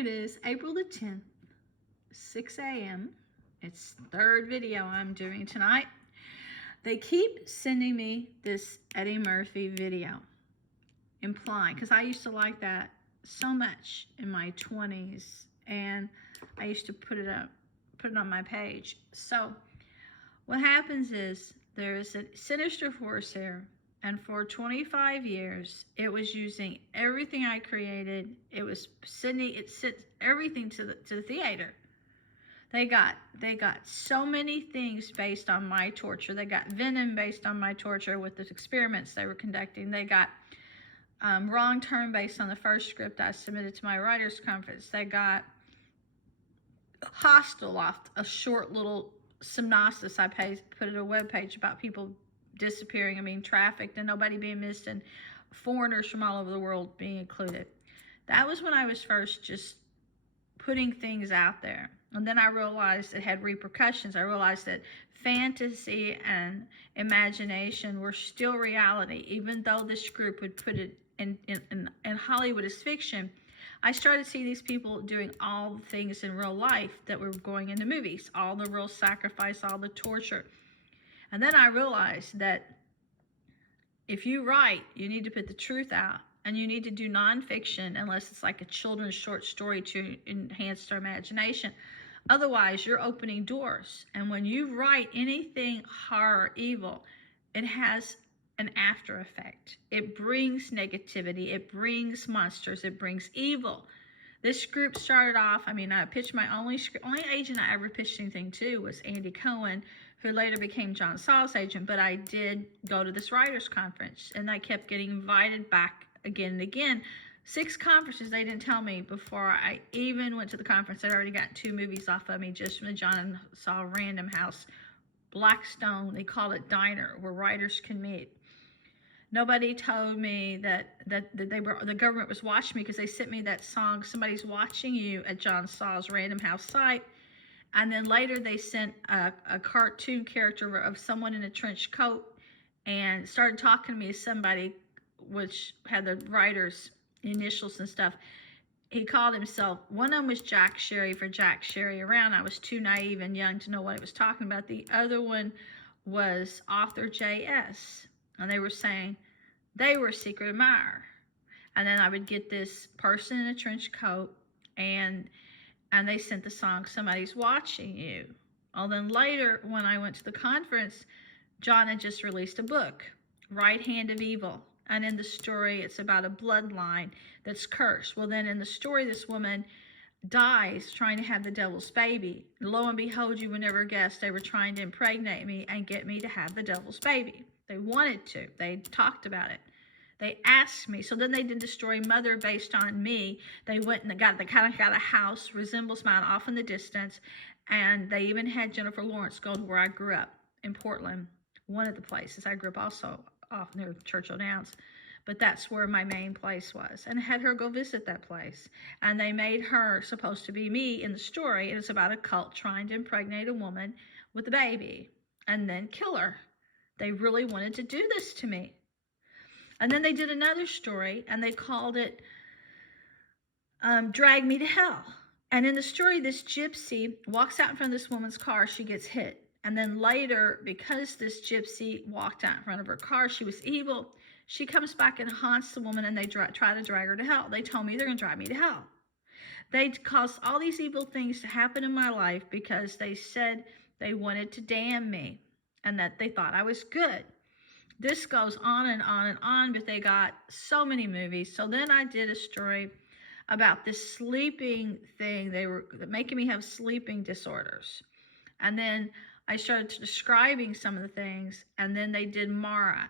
it is, April the 10th, 6 a.m. It's the third video I'm doing tonight. They keep sending me this Eddie Murphy video, implying, because I used to like that so much in my 20s, and I used to put it on my page. So what happens is there's a sinister force here, and for 25 years it was using everything I created. It was sending everything to the theater. They got so many things based on my torture. They got Venom based on my torture with the experiments they were conducting. They got Wrong Turn based on the first script I submitted to my writers conference. They got Hostel off a short little synopsis I put at a webpage about people disappearing, trafficked and nobody being missed, and foreigners from all over the world being included. That was when I was first just putting things out there. And then I realized it had repercussions. I realized that fantasy and imagination were still reality, even though this group would put it in Hollywood as fiction. I started to see these people doing all the things in real life that were going into movies, all the real sacrifice, all the torture. And then I realized that if you write, you need to put the truth out, and you need to do nonfiction unless it's like a children's short story to enhance their imagination. Otherwise, you're opening doors. And when you write anything horror, evil, it has an after effect. It brings negativity. It brings monsters. It brings evil. This group started off, I pitched my only agent I ever pitched anything to was Andy Cohen, who later became John Saw's agent. But I did go to this writers conference, and I kept getting invited back again and again. 6 conferences they didn't tell me before I even went to the conference. I'd already got 2 movies off of me just from the John Saw Random House. Blackstone, they call it Diner, where writers can meet. Nobody told me that the government was watching me, because they sent me that song, Somebody's Watching You, at John Saw's Random House site. And then later they sent a cartoon character of someone in a trench coat and started talking to me as somebody, which had the writer's initials and stuff. He called himself, one of them was Jack Sherry, for Jack Sherry Around. I was too naive and young to know what he was talking about. The other one was Author JS. And they were saying they were a secret admirer. And then I would get this person in a trench coat, and they sent the song, Somebody's Watching You. Well, then later, when I went to the conference, John had just released a book, Right Hand of Evil. And in the story, it's about a bloodline that's cursed. Well, then in the story, this woman dies trying to have the devil's baby. Lo and behold, you would never guess they were trying to impregnate me and get me to have the devil's baby. They wanted to. They talked about it. They asked me. So then they did the story Mother based on me. They went and they kind of got a house, resembles mine, off in the distance. And they even had Jennifer Lawrence go to where I grew up in Portland, one of the places. I grew up also off near Churchill Downs. But that's where my main place was. And I had her go visit that place. And they made her supposed to be me in the story. And it's about a cult trying to impregnate a woman with a baby and then kill her. They really wanted to do this to me. And then they did another story, and they called it Drag Me to Hell. And in the story, this gypsy walks out in front of this woman's car. She gets hit. And then later, because this gypsy walked out in front of her car, she was evil. She comes back and haunts the woman, and they try to drag her to hell. They told me they're going to drive me to hell. They caused all these evil things to happen in my life because they said they wanted to damn me and that they thought I was good. This goes on and on and on, but they got so many movies. So then I did a story about this sleeping thing. They were making me have sleeping disorders. And then I started describing some of the things, and then they did Mara.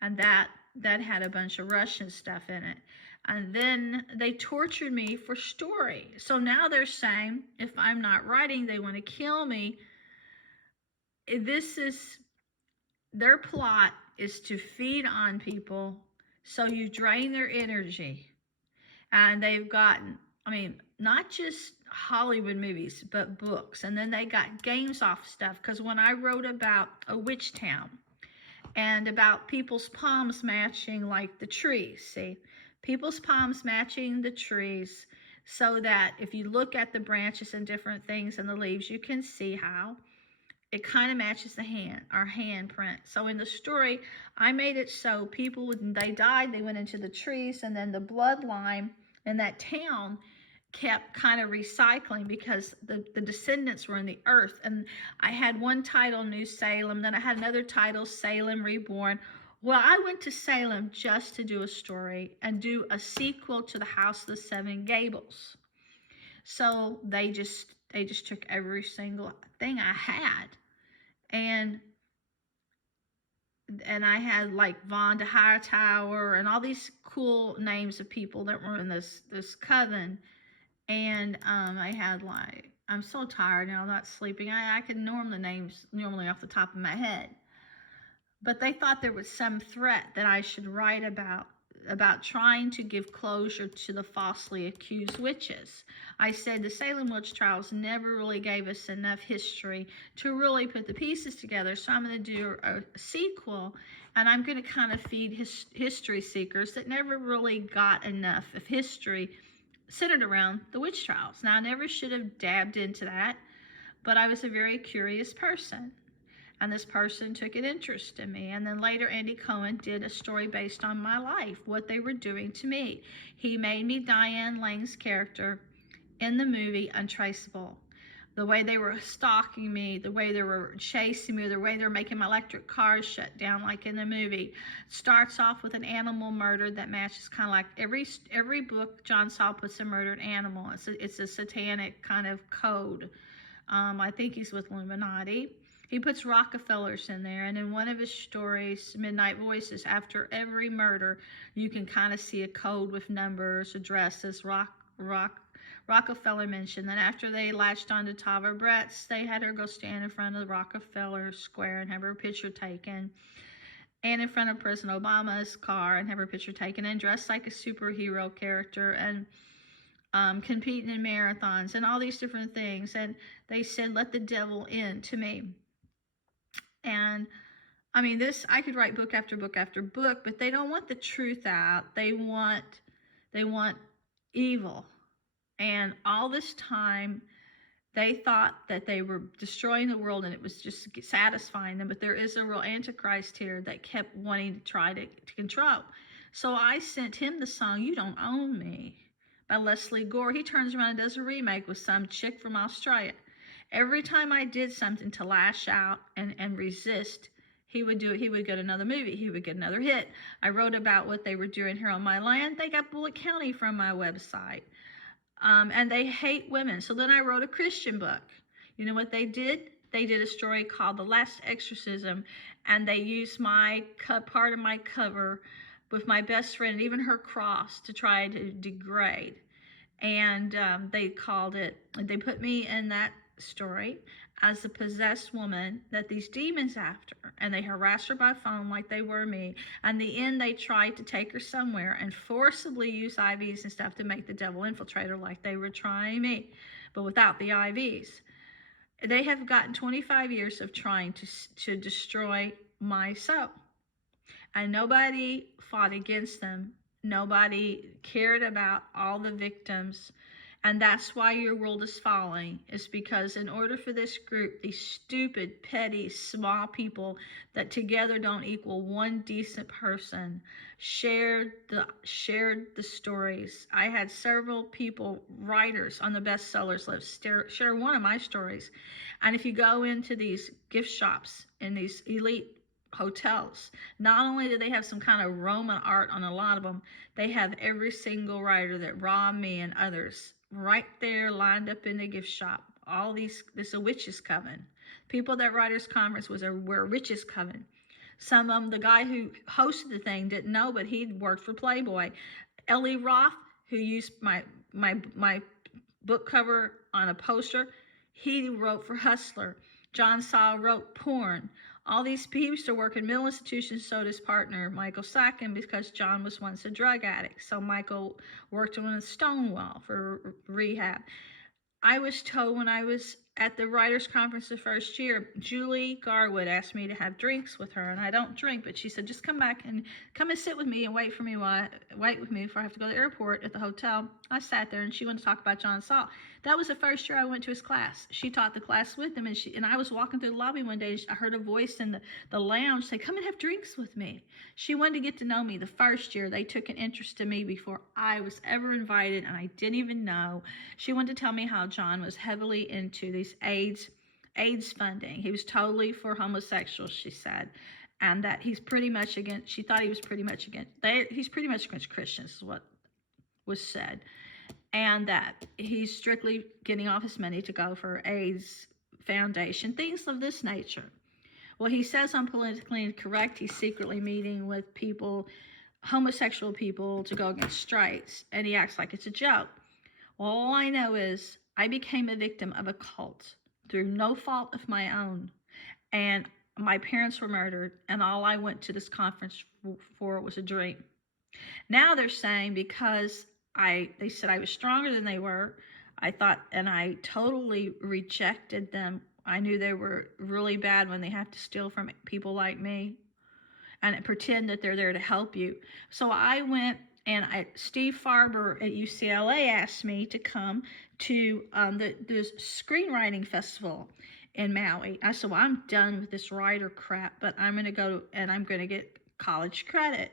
And that had a bunch of Russian stuff in it. And then they tortured me for story. So now they're saying if I'm not writing, they want to kill me. Their plot is to feed on people so you drain their energy. And they've gotten, not just Hollywood movies, but books. And then they got games off stuff. Because when I wrote about A Witch Town and about people's palms matching like the trees, see? People's palms matching the trees. so that if you look at the branches and different things and the leaves, you can see how it kind of matches the hand, our handprint. So in the story, I made it so people, when they died, they went into the trees, and then the bloodline in that town kept kind of recycling because the descendants were in the earth. And I had one title, New Salem, then I had another title, Salem Reborn. Well, I went to Salem just to do a story and do a sequel to the House of the Seven Gables. So they just took every single thing I had, and I had like Vonda Hightower and all these cool names of people that were in this coven. And I had like, I'm so tired now, I'm not sleeping. I can norm the names normally off the top of my head, but they thought there was some threat that I should write about trying to give closure to the falsely accused witches. I said the Salem witch trials never really gave us enough history to really put the pieces together, so I'm going to do a sequel, and I'm going to kind of feed history seekers that never really got enough of history centered around the witch trials. Now, I never should have dabbed into that, but I was a very curious person. And this person took an interest in me. And then later, Andy Cohen did a story based on my life, what they were doing to me. He made me Diane Lane's character in the movie Untraceable. The way they were stalking me, the way they were chasing me, the way they were making my electric cars shut down, like in the movie. Starts off with an animal murder that matches kind of like every book John Saul puts a murdered animal. It's a satanic kind of code. I think he's with Illuminati. He puts Rockefellers in there, and in one of his stories, Midnight Voices, after every murder, you can kind of see a code with numbers, addresses. Rockefeller mentioned that after they latched onto Tava Bretz, they had her go stand in front of the Rockefeller Square and have her picture taken, and in front of President Obama's car and have her picture taken, and dressed like a superhero character, and competing in marathons and all these different things. And they said, let the devil in to me. And I mean, I could write book after book after book, but they don't want the truth out. They want evil. And all this time, they thought that they were destroying the world and it was just satisfying them. But there is a real antichrist here that kept wanting to try to control. So I sent him the song, You Don't Own Me, by Leslie Gore. He turns around and does a remake with some chick from Australia. Every time I did something to lash out and resist, he would do it. He would get another movie. He would get another hit. I wrote about what they were doing here on my land. They got Bullitt County from my website. And they hate women. So then I wrote a Christian book. You know what they did? They did a story called The Last Exorcism, and they used part of my cover with my best friend, and even her cross, to try to degrade. And they put me in that story as a possessed woman that these demons after, and they harassed her by phone like they were me. And in the end, they tried to take her somewhere and forcibly use IVs and stuff to make the devil infiltrate her like they were trying me, but without the IVs. They have gotten 25 years of trying to destroy my soul, and nobody fought against them. Nobody cared about all the victims. And that's why your world is falling, is because in order for this group, these stupid, petty, small people that together don't equal one decent person, shared the stories. I had several people, writers on the bestsellers list, share one of my stories. And if you go into these gift shops in these elite hotels, not only do they have some kind of Roman art on a lot of them, they have every single writer that robbed me and others right there lined up in the gift shop. This is a witches coven. People that writers conference were a witches coven. Some of them, the guy who hosted the thing didn't know, but he'd worked for Playboy. Ellie Roth, who used my book cover on a poster, he wrote for Hustler. John Saul wrote porn. All these people used to work in mental institutions, so does partner Michael Sacken, because John was once a drug addict. So Michael worked on a Stonewall for rehab. I was told when I was at the writers conference the first year, Julie Garwood asked me to have drinks with her, and I don't drink, but she said, just come back and come and sit with me and wait with me before I have to go to the airport at the hotel. I sat there, and she wanted to talk about John Saul. That was the first year I went to his class. She taught the class with him, and I was walking through the lobby one day, and I heard a voice in the lounge say, come and have drinks with me. She wanted to get to know me the first year. They took an interest in me before I was ever invited, and I didn't even know. She wanted to tell me how John was heavily into these AIDS funding. He was totally for homosexuals, she said, and that he's pretty much against, she thought he was pretty much against, he's pretty much against Christians, is what was said, and that he's strictly getting all his money to go for AIDS Foundation, things of this nature. Well, he says I'm politically incorrect. He's secretly meeting with people, homosexual people, to go against strikes, and he acts like it's a joke. Well, all I know is I became a victim of a cult through no fault of my own, and my parents were murdered, and all I went to this conference for was a dream. Now they're saying because they said I was stronger than they were, I thought, and I totally rejected them. I knew they were really bad when they have to steal from people like me and pretend that they're there to help you. So I went, and Steve Farber at UCLA asked me to come to the screenwriting festival in Maui. I said, well, I'm done with this writer crap, but I'm going to go and I'm going to get college credit.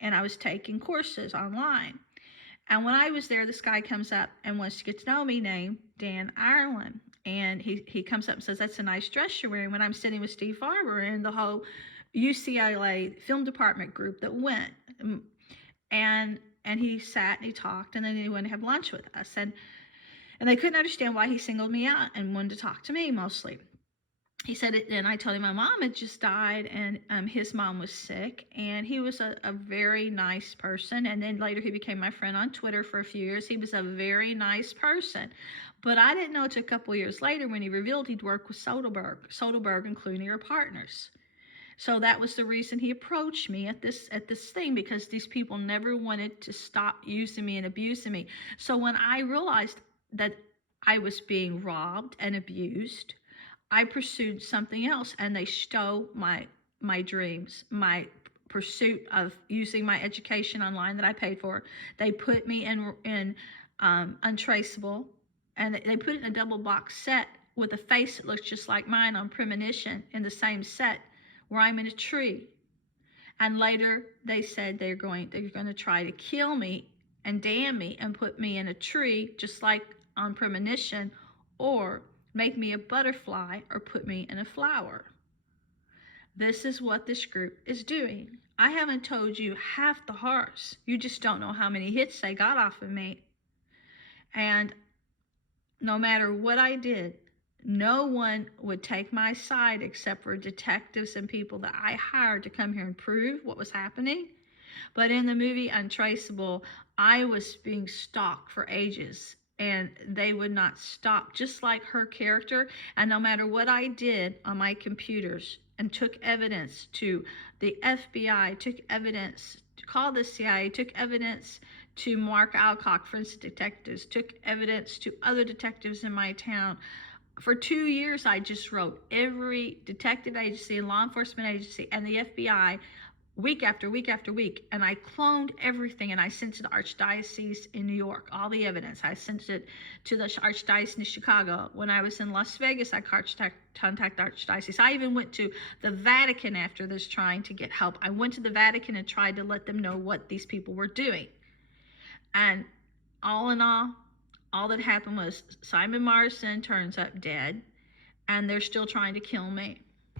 And I was taking courses online. And when I was there, this guy comes up and wants to get to know me, named Dan Ireland. And he comes up and says, that's a nice dress you're wearing, when I'm sitting with Steve Farber and the whole UCLA film department group that went. And he sat and he talked, and then he went to have lunch with us. And they couldn't understand why he singled me out and wanted to talk to me mostly. He said it, and I told him my mom had just died, and his mom was sick, and he was a very nice person. And then later he became my friend on Twitter for a few years. He was a very nice person, but I didn't know until a couple of years later when he revealed he'd worked with Soderbergh and Clooney are partners. So that was the reason he approached me at this thing, because these people never wanted to stop using me and abusing me. So when I realized that I was being robbed and abused, I pursued something else, and they stole my dreams, my pursuit of using my education online that I paid for. They put me in Untraceable, and they put it in a double box set with a face that looks just like mine on Premonition, in the same set where I'm in a tree. And later they said they're going to try to kill me and damn me and put me in a tree just like on Premonition, or make me a butterfly, or put me in a flower. This is what this group is doing. I haven't told you half the horrors. You just don't know how many hits they got off of me. And no matter what I did, no one would take my side except for detectives and people that I hired to come here and prove what was happening. But in the movie Untraceable, I was being stalked for ages, and they would not stop, just like her character. And no matter what I did on my computers and took evidence to the FBI, took evidence to call the CIA, took evidence to Mark Alcock, forensic detectives, took evidence to other detectives in my town. For 2 years, I just wrote every detective agency and law enforcement agency and the FBI week after week after week, and I cloned everything, and I sent it to the Archdiocese in New York, all the evidence. I sent it to the Archdiocese in Chicago. When I was in Las Vegas, I contacted the Archdiocese. I even went to the Vatican after this, trying to get help. I went to the Vatican and tried to let them know what these people were doing. And all in all that happened was Simon Morrison turns up dead, and they're still trying to kill me.